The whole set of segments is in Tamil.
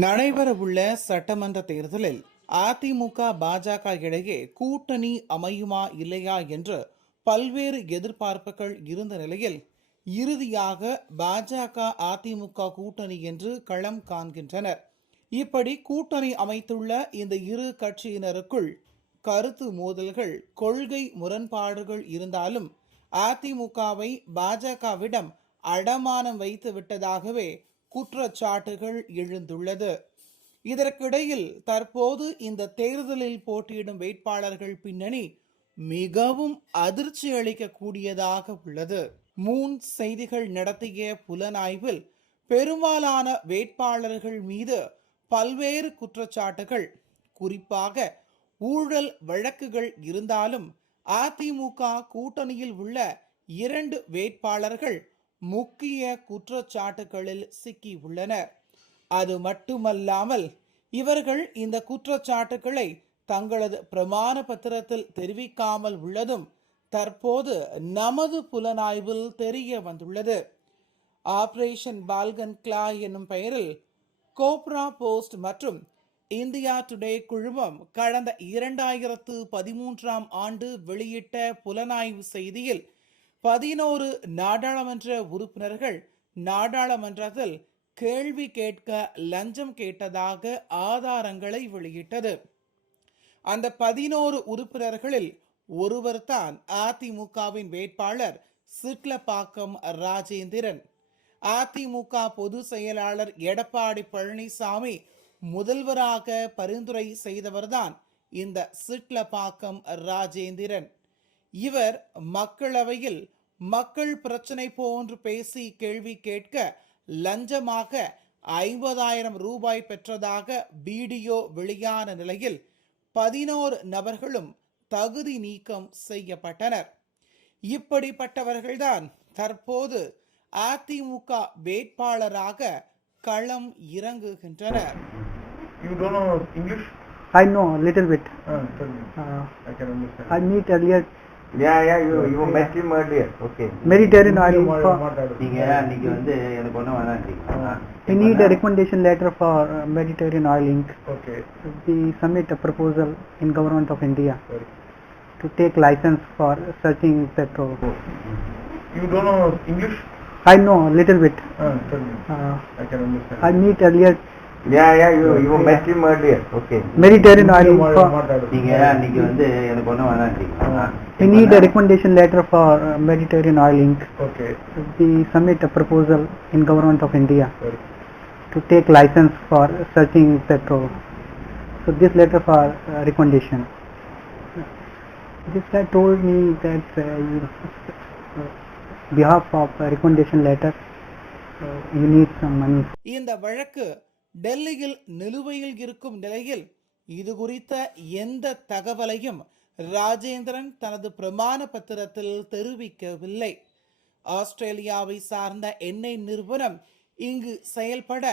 நடைபெறவுள்ள சட்டமன்ற தேர்தலில் அதிமுக பாஜக இடையே கூட்டணி அமையுமா இல்லையா என்று பல்வேறு எதிர்பார்ப்புகள் இருந்த நிலையில் இறுதியாக பாஜக அதிமுக கூட்டணி என்று களம் காண்கின்றனர். இப்படி கூட்டணி அமைத்துள்ள இந்த இரு கட்சியினருக்குள் கருத்து மோதல்கள், கொள்கை முரண்பாடுகள் இருந்தாலும் அதிமுகவை பாஜகவிடம் அடமானம் வைத்து விட்டதாகவே குற்றச்சாட்டுகள் எழுந்துள்ளது. இதற்கிடையில் தற்போது இந்த தேர்தலில் போட்டியிடும் வேட்பாளர்கள் பின்னணி மிகவும் அதிர்ச்சி அளிக்கக்கூடியதாக உள்ளது. மூன் செய்திகள் நடத்திய புலனாய்வில் பெரும்பாலான வேட்பாளர்கள் மீது பல்வேறு குற்றச்சாட்டுகள், குறிப்பாக ஊழல் வழக்குகள் இருந்தாலும் அதிமுக கூட்டணியில் உள்ள 2 வேட்பாளர்கள் முக்கிய குற்றச்சாட்டுகளில் சிக்கியுள்ளனர். அது மட்டுமல்லாமல் இவர்கள் இந்த குற்றச்சாட்டுகளை தங்களது பிரமாண பத்திரத்தில் தெரிவிக்காமல் உள்ளதும் தற்போது நமது புலனாய்வில் தெரிய வந்துள்ளது. ஆபரேஷன் பால்கன் கிளா என்னும் பெயரில் கோப்ரா போஸ்ட் மற்றும் இந்தியா டுடே குழுமம் கடந்த 2013ஆம் ஆண்டு வெளியிட்ட புலனாய்வு செய்தியில் 11 நாடாளுமன்ற உறுப்பினர்கள் நாடாளுமன்றத்தில் கேள்வி கேட்க லஞ்சம் கேட்டதாக ஆதாரங்களை வெளியிட்டது. அந்த 11 உறுப்பினர்களில் ஒருவர்தான் அதிமுகவின் வேட்பாளர் சிட்லப்பாக்கம் ராஜேந்திரன். அதிமுக பொதுச் செயலாளர் எடப்பாடி பழனிசாமி முதல்வராக பரிந்துரை செய்தவர்தான் இந்த சிட்லப்பாக்கம் ராஜேந்திரன். இவர் மக்களவையில் மக்கள் பிரச்சனை போன்று பேசி கேள்வி கேட்க லஞ்சமாக 50,000 ரூபாய் பெற்றதாக வீடியோ வெளியான நிலையில் 11 நபர்களும் தகுதி நீக்கம் செய்யப்பட்டனர். இப்படிப்பட்டவர்கள்தான் தற்போது அதிமுக வேட்பாளராக களம் இறங்குகின்றனர். You don't know English? I know a little bit. Tell me. I can understand. I meet earlier. You met him earlier. Okay. Mediterranean oil. நீங்க வந்து எனக்கு ஒண்ணு வேணாம். We need a recommendation letter for Mediterranean Oil Inc. Okay. We submit a proposal in Government of India Sorry. to take license for searching petrol. You don't know English? I know a little bit. Tell me. I can understand. I meet earlier. You met him earlier. Okay. Mediterranean Oil Inc. நீங்க வந்து எனக்கு ஒண்ணு வேணாம். We need a recommendation letter for Mediterranean Oil Inc. Okay. We submit a proposal in Government of India Sorry. to take license for searching petrol. So this letter for recommendation. This guy told me that behalf of recommendation letter you need some money. இந்த வழக்கு டெல்லியில் நிலுவையில் இருக்கும் நிலையில் இது குறித்த எந்த தகவலையும் ராஜேந்திரன் தனது பிரமாண பத்திரத்தில் தெரிவிக்கவில்லை. ஆஸ்திரேலியாவை சார்ந்த எண்ணெய் நிறுவனம் இங்கு செயல்பட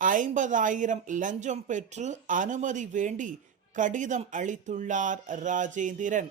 50,000 லஞ்சம் பெற்று அனுமதி வேண்டி கடிதம் அளித்துள்ளார் ராஜேந்திரன்.